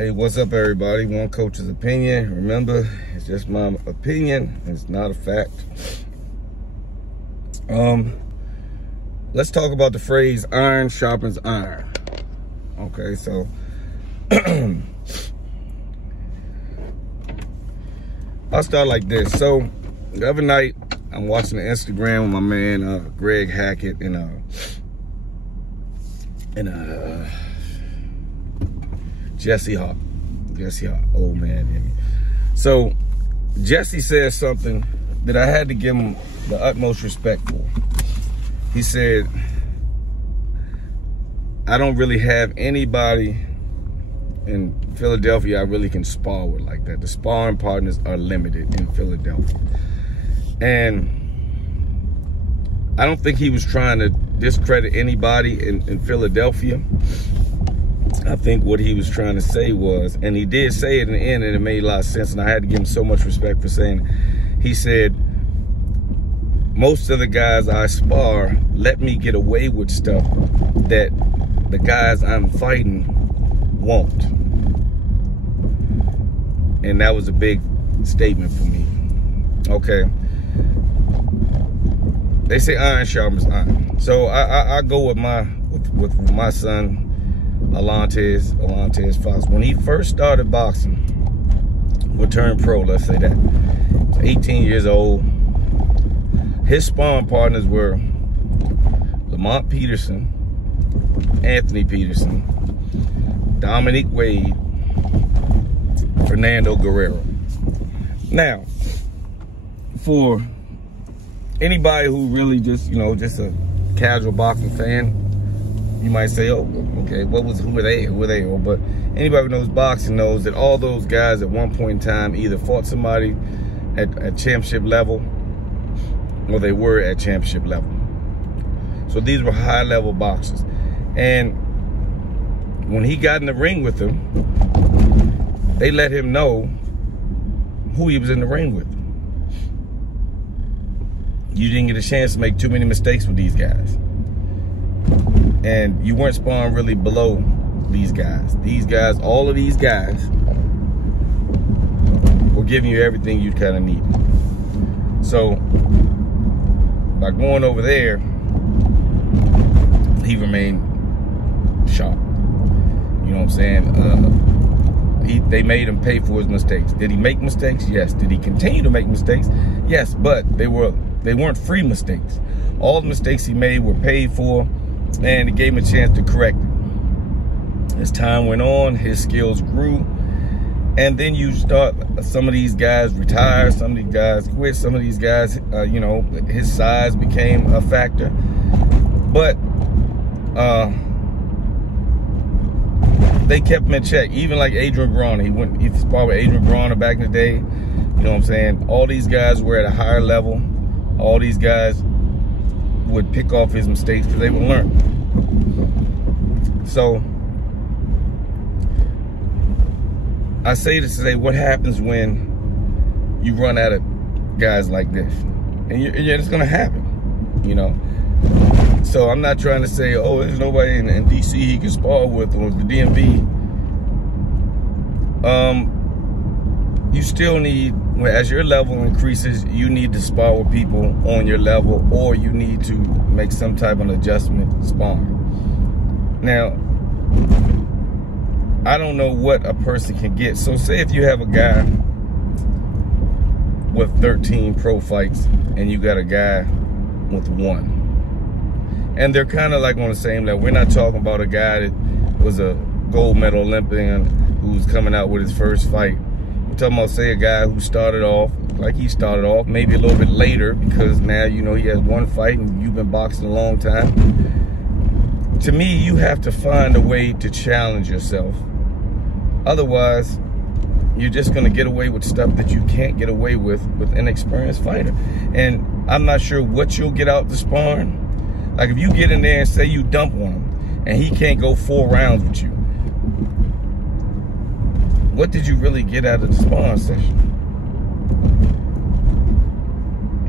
Hey, what's up, everybody? One coach's opinion. Remember, it's just my opinion. It's not a fact. Let's talk about the phrase iron sharpens iron. Okay, so I'll start like this. So the other night, I'm watching the Instagram with my man Greg Hackett and Jesse Hawk, old man. So Jesse said something that I had to give him the utmost respect for. He said, I don't really have anybody in Philadelphia I really can spar with like that. The sparring partners are limited in Philadelphia. And I don't think he was trying to discredit anybody in Philadelphia. I think what he was trying to say was, and he did say it in the end, and it made a lot of sense, and I had to give him so much respect for saying it. He said, most of the guys I spar let me get away with stuff that the guys I'm fighting won't. And that was a big statement for me. Okay. They say iron sharpens iron. So I go with my son, Alontes Fox. When he first started boxing, or turned pro, let's say that, he's 18 years old. His sparring partners were Lamont Peterson, Anthony Peterson, Dominique Wade, Fernando Guerrero. Now, for anybody who really just a casual boxing fan, you might say, oh, okay, who are they? But anybody who knows boxing knows that all those guys at one point in time either fought somebody at championship level or they were at championship level. So these were high level boxers. And when he got in the ring with them, they let him know who he was in the ring with. You didn't get a chance to make too many mistakes with these guys. And you weren't sparring really below these guys. These guys, all of these guys, were giving you everything you kind of needed. So, by going over there, he remained sharp. You know what I'm saying? They made him pay for his mistakes. Did he make mistakes? Yes. Did he continue to make mistakes? Yes, but they weren't free mistakes. All the mistakes he made were paid for, and it gave him a chance to correct it. As time went on, his skills grew, and then you start, some of these guys retire, some of these guys quit, some of these guys, his size became a factor. But they kept him in check. Even like Adrian Grana, he sparred with Adrian Grana back in the day. You know what I'm saying? All these guys were at a higher level. All these guys would pick off his mistakes because they would learn. So I say this to say, what happens when you run out of guys like this? And it's gonna happen, you know. So I'm not trying to say, oh, there's nobody in DC he can spar with, or the DMV. You still need, as your level increases, you need to spar with people on your level, or you need to make some type of adjustment sparring. Now, I don't know what a person can get. So say if you have a guy with 13 pro fights and you got a guy with 1. And they're kind of like on the same level. We're not talking about a guy that was a gold medal Olympian who's coming out with his first fight. We're talking about, say, a guy who started off like he started off, maybe a little bit later, because now, you know, he has 1 fight and you've been boxing a long time. To me, you have to find a way to challenge yourself. Otherwise, you're just going to get away with stuff that you can't get away with an experienced fighter. And I'm not sure what you'll get out the sparring. Like if you get in there and say you dump on him and he can't go 4 rounds with you, what did you really get out of the sparring session?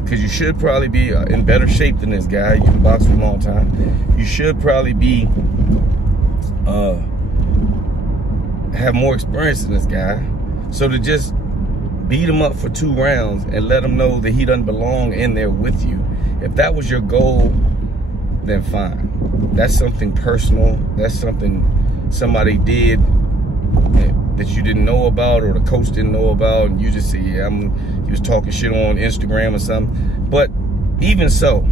Because you should probably be in better shape than this guy. You've been boxing for a long time. You should probably be have more experience than this guy. So to just beat him up for 2 rounds and let him know that he doesn't belong in there with you, if that was your goal, then fine. That's something personal. That's something somebody did that you didn't know about, or the coach didn't know about, and you just see, yeah, he was talking shit on Instagram or something. But even so,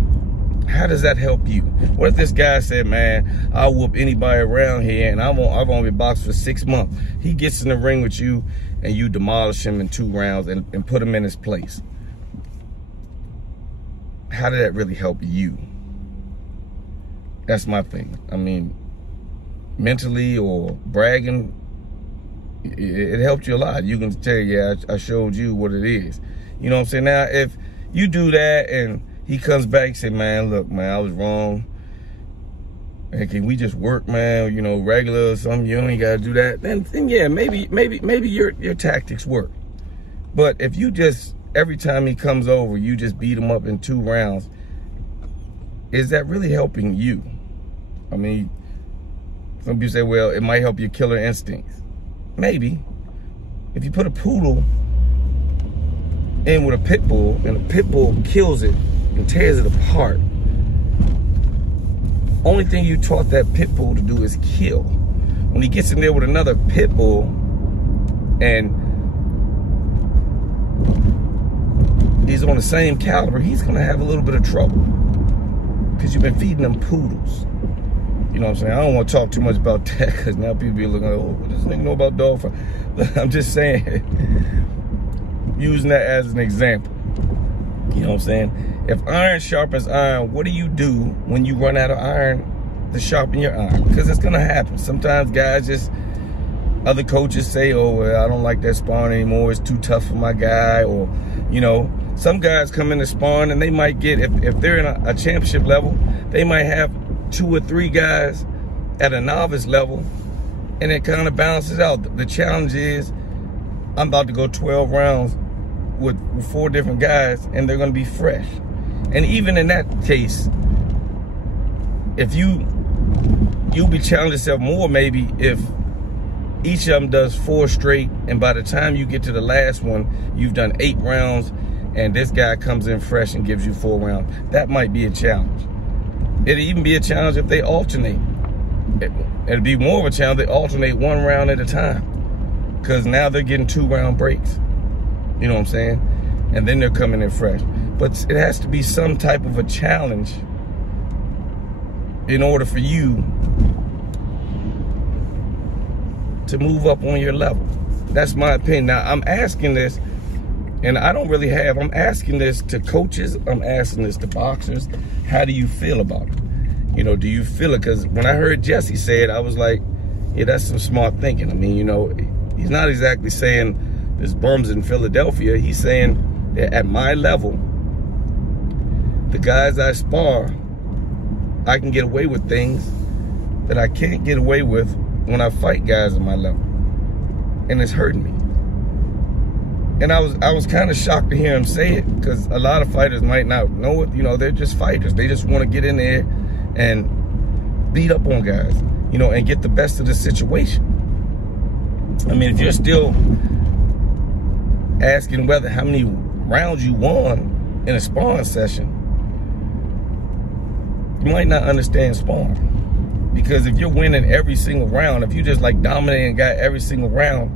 how does that help you? What if this guy said, man, I'll whoop anybody around here, and I've only been boxed for 6 months. He gets in the ring with you, and you demolish him in 2 rounds and put him in his place. How did that really help you? That's my thing. I mean, mentally or bragging, it helped you a lot. You can tell, yeah, I showed you what it is. You know what I'm saying? Now, if you do that and he comes back and say, man, look, man, I was wrong. And can we just work, man? You know, regular or something. You only got to do that. Then yeah, maybe your tactics work. But if you just, every time he comes over, you just beat him up in 2 rounds, is that really helping you? I mean, some people say, well, it might help your killer instincts. Maybe. If you put a poodle in with a pit bull and a pit bull kills it and tears it apart, only thing you taught that pit bull to do is kill. When he gets in there with another pit bull and he's on the same caliber, he's gonna have a little bit of trouble because you've been feeding them poodles. You know what I'm saying? I don't want to talk too much about that because now people be looking like, oh, what does this nigga know about dog fight? I'm just saying, using that as an example. You know what I'm saying? If iron sharpens iron, what do you do when you run out of iron to sharpen your iron? Because it's going to happen. Sometimes guys just, other coaches say, oh, well, I don't like that sparring anymore. It's too tough for my guy. Or, you know, some guys come into sparring and they might get, if they're in a championship level, they might have 2 or 3 guys at a novice level, and it kind of balances out. The challenge is, I'm about to go 12 rounds with 4 different guys, and they're going to be fresh. And even in that case, if you'll be challenging yourself more maybe if each of them does 4 straight, and by the time you get to the last one, you've done 8 rounds, and this guy comes in fresh and gives you 4 rounds. That might be a challenge. It'd even be a challenge if they alternate. It'd be more of a challenge if they alternate 1 round at a time, because now they're getting 2 round breaks. You know what I'm saying? And then they're coming in fresh. But it has to be some type of a challenge in order for you to move up on your level. That's my opinion. Now, I'm asking this, and I don't really have, I'm asking this to coaches, I'm asking this to boxers. How do you feel about it? You know, do you feel it? Because when I heard Jesse say it, I was like, yeah, that's some smart thinking. I mean, you know, he's not exactly saying there's bums in Philadelphia. He's saying that at my level, the guys I spar, I can get away with things that I can't get away with when I fight guys at my level. And it's hurting me. And I was kind of shocked to hear him say it, because a lot of fighters might not know it. You know, they're just fighters. They just want to get in there and beat up on guys, you know, and get the best of the situation. I mean, if you're still asking how many rounds you won in a sparring session, you might not understand sparring. Because if you're winning every single round, if you just like dominating a guy every single round,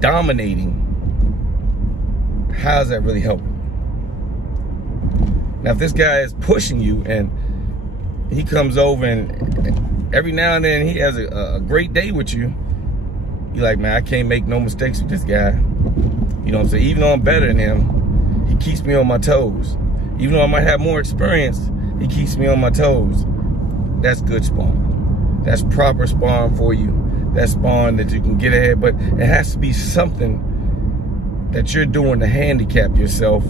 dominating, how's that really helping? Now, if this guy is pushing you and he comes over and every now and then he has a great day with you, you're like, man, I can't make no mistakes with this guy. You know what I'm saying? Even though I'm better than him, he keeps me on my toes. Even though I might have more experience, he keeps me on my toes. That's good sparring. That's proper sparring for you. That's sparring that you can get ahead, but it has to be something that you're doing to handicap yourself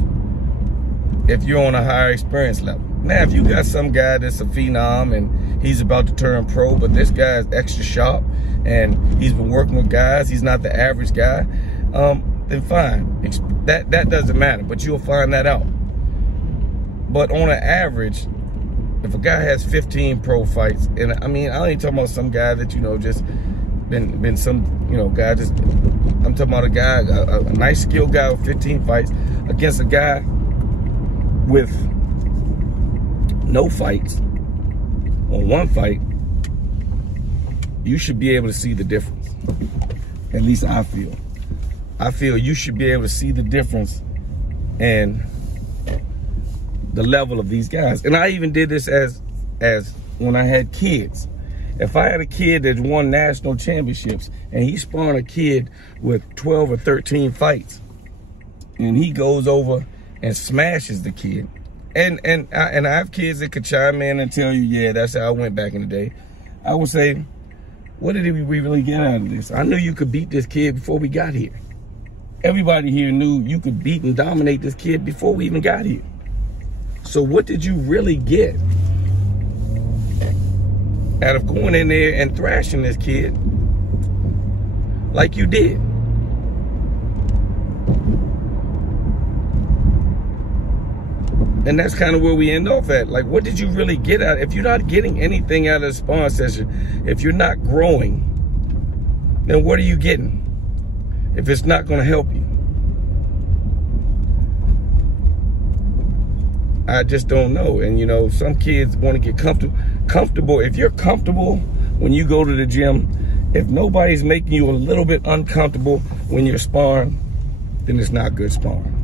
if you're on a higher experience level. Now, if you got some guy that's a phenom and he's about to turn pro, but this guy is extra sharp and he's been working with guys, he's not the average guy, then fine. That doesn't matter, but you'll find that out. But on an average, if a guy has 15 pro fights, and I mean, I ain't talking about some guy that, you know, just been some, guy just, I'm talking about a guy, a nice skilled guy with 15 fights against a guy with no fights on one fight. You should be able to see the difference. At least I feel. I feel you should be able to see the difference in the level of these guys. And I even did this as when I had kids. If I had a kid that won national championships and he spawned a kid with 12 or 13 fights and he goes over and smashes the kid, and I have kids that could chime in and tell you, yeah, that's how I went back in the day. I would say, what did we really get out of this? I knew you could beat this kid before we got here. Everybody here knew you could beat and dominate this kid before we even got here. So what did you really get out of going in there and thrashing this kid like you did? And that's kind of where we end off at. Like, what did you really get out? If you're not getting anything out of the sparring session, if you're not growing, then what are you getting if it's not going to help you? I just don't know. And some kids want to get comfortable. If you're comfortable when you go to the gym, if nobody's making you a little bit uncomfortable when you're sparring, then it's not good sparring.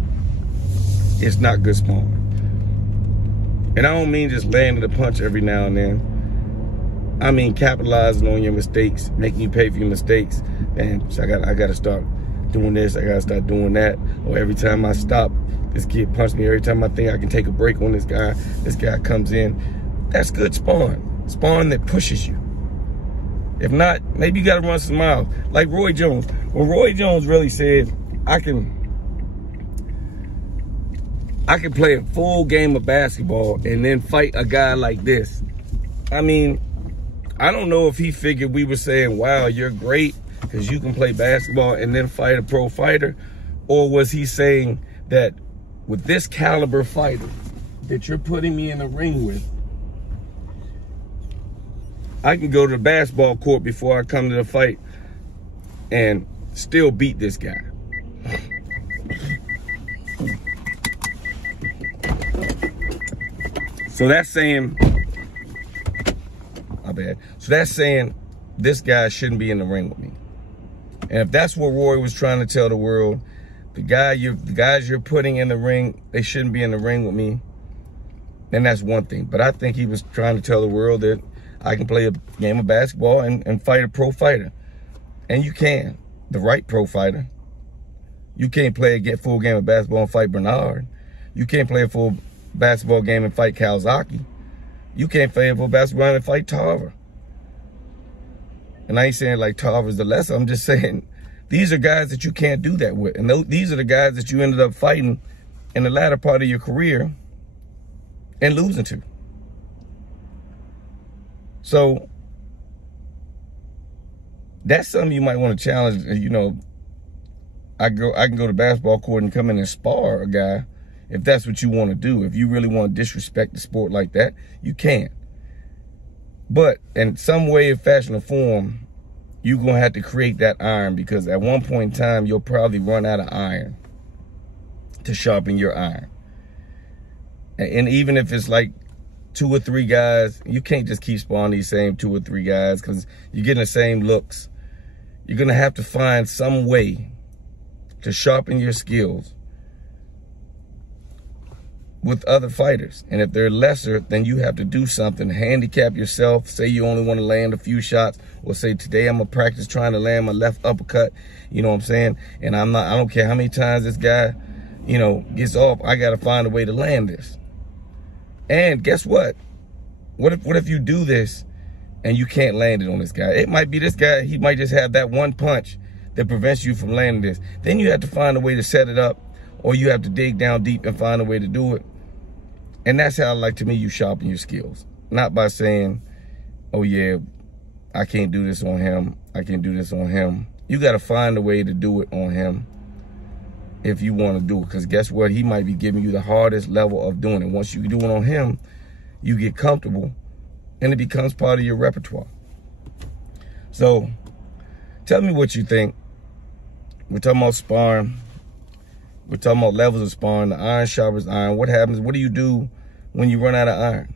It's not good sparring. And I don't mean just landing a punch every now and then. I mean capitalizing on your mistakes, making you pay for your mistakes. And so I got to start doing this. I got to start doing that. Or every time I stop, this kid punched me. Every time I think I can take a break on this guy comes in. That's good sparring. Sparring that pushes you. If not, maybe you got to run some miles. Like Roy Jones. When Roy Jones really said, I can play a full game of basketball and then fight a guy like this. I mean, I don't know if he figured we were saying, wow, you're great because you can play basketball and then fight a pro fighter. Or was he saying that with this caliber fighter that you're putting me in the ring with, I can go to the basketball court before I come to the fight and still beat this guy. So that's saying, my bad. So that's saying this guy shouldn't be in the ring with me. And if that's what Roy was trying to tell the world, the guys you're putting in the ring, they shouldn't be in the ring with me, then that's one thing. But I think he was trying to tell the world that I can play a game of basketball and fight a pro fighter. And you can, the right pro fighter. You can't play a full game of basketball and fight Bernard. You can't play a full basketball game and fight Kawasaki. You can't play a full basketball game and fight Tarver. And I ain't saying like Tarver's the lesser. I'm just saying these are guys that you can't do that with. And these are the guys that you ended up fighting in the latter part of your career and losing to. So that's something you might want to challenge. I can go to basketball court and come in and spar a guy if that's what you want to do. If you really want to disrespect the sport like that, you can. But in some way, fashion, or form, you're going to have to create that iron, because at one point in time, you'll probably run out of iron to sharpen your iron. And even if it's like 2 or 3 guys, you can't just keep spawning these same 2 or 3 guys because you're getting the same looks. You're going to have to find some way to sharpen your skills with other fighters. And if they're lesser, then you have to do something, handicap yourself. Say you only want to land a few shots, or say today I'm gonna practice trying to land my left uppercut. You know what I'm saying? And I don't care how many times this guy, gets off, I gotta find a way to land this. And guess what? What if you do this and you can't land it on this guy? It might be this guy, he might just have that one punch that prevents you from landing this. Then you have to find a way to set it up, or you have to dig down deep and find a way to do it. And that's how, to me, you sharpen your skills. Not by saying, oh yeah, I can't do this on him, I can't do this on him. You gotta find a way to do it on him if you wanna do it. Because guess what? He might be giving you the hardest level of doing it. Once you do it on him, you get comfortable and it becomes part of your repertoire. So Tell me what you think. We're talking about sparring. We're talking about levels of sparring. The iron sharpens iron. What happens? What do you do when you run out of iron?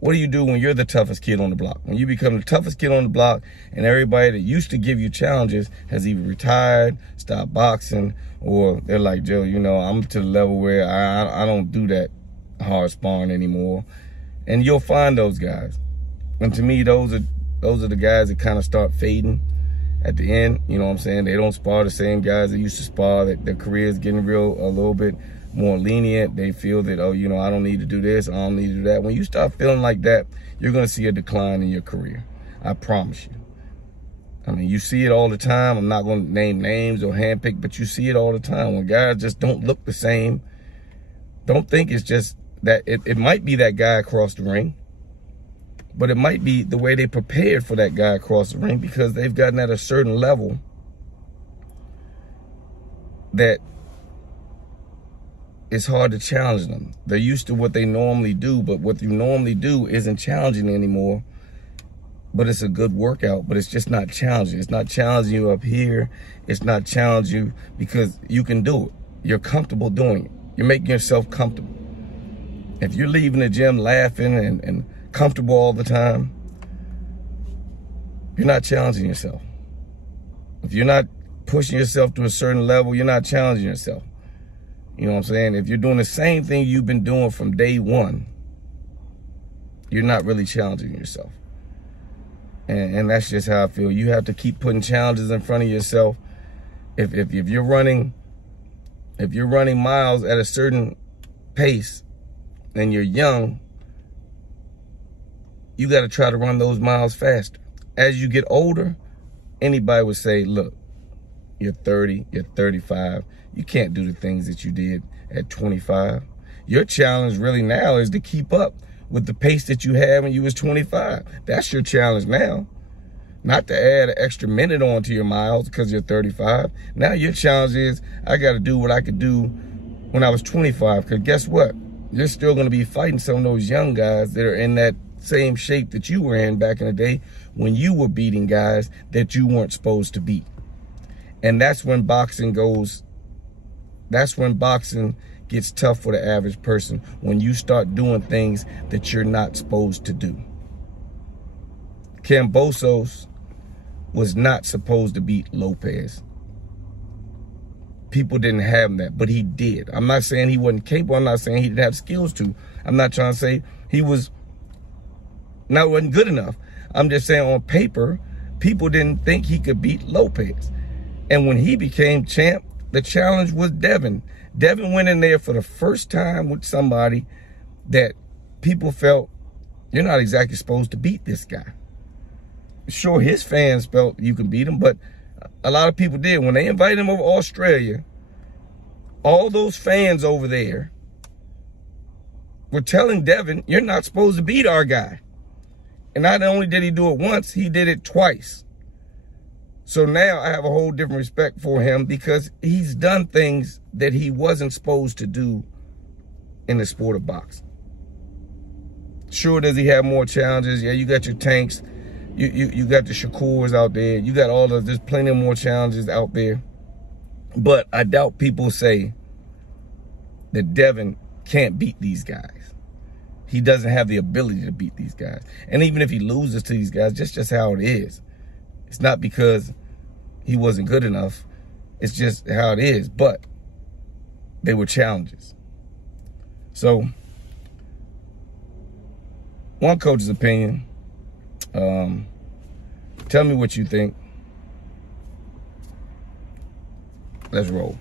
What do you do when you're the toughest kid on the block? When you become the toughest kid on the block and everybody that used to give you challenges has either retired, stopped boxing, or they're like, Joe, you know, I'm to the level where I don't do that hard sparring anymore. And you'll find those guys. And to me, those are the guys that kind of start fading at the end. You know what I'm saying? They don't spar the same guys that used to spar. That their career is getting a little bit more lenient. They feel that, oh, you know, I don't need to do this, I don't need to do that. When you start feeling like that, you're going to see a decline in your career. I promise you. I mean, you see it all the time. I'm not going to name names or handpick, but you see it all the time. When guys just don't look the same, don't think it's just that. It might be that guy across the ring, but it might be the way they prepared for that guy across the ring, because they've gotten at a certain level that it's hard to challenge them. They're used to what they normally do, but what you normally do isn't challenging anymore. But it's a good workout, but it's just not challenging. It's not challenging you up here. It's not challenging you because you can do it. You're comfortable doing it. You're making yourself comfortable. If you're leaving the gym laughing and comfortable all the time, you're not challenging yourself. If you're not pushing yourself to a certain level, you're not challenging yourself. You know what I'm saying? If you're doing the same thing you've been doing from day one, you're not really challenging yourself. And that's just how I feel. You have to keep putting challenges in front of yourself. If you're running miles at a certain pace and you're young, you got to try to run those miles faster. As you get older, anybody would say, look, you're 30, you're 35. You can't do the things that you did at 25. Your challenge really now is to keep up with the pace that you had when you was 25. That's your challenge now. Not to add an extra minute onto your miles because you're 35. Now your challenge is, I got to do what I could do when I was 25. Because guess what? You're still going to be fighting some of those young guys that are in that same shape that you were in back in the day when you were beating guys that you weren't supposed to beat. And that's when boxing gets tough for the average person, when you start doing things that you're not supposed to do. Kambosos was not supposed to beat Lopez. People didn't have that, but he did. I'm not saying he wasn't capable. I'm not saying he didn't have skills to. I'm not trying to say he wasn't good enough. I'm just saying on paper, people didn't think he could beat Lopez. And when he became champ, the challenge was Devin. Devin went in there for the first time with somebody that people felt, you're not exactly supposed to beat this guy. Sure, his fans felt you could beat him, but a lot of people did. When they invited him over to Australia, all those fans over there were telling Devin, you're not supposed to beat our guy. And not only did he do it once, he did it twice. So now I have a whole different respect for him because he's done things that he wasn't supposed to do in the sport of boxing. Sure, does he have more challenges? Yeah, you got your Tanks. You got the Shakurs out there. You got all of, there's plenty more challenges out there. But I doubt people say that Devin can't beat these guys. He doesn't have the ability to beat these guys. And even if he loses to these guys, just how it is. It's not because he wasn't good enough. It's just how it is. But they were challenges. So, one coach's opinion. Tell me what you think. Let's roll.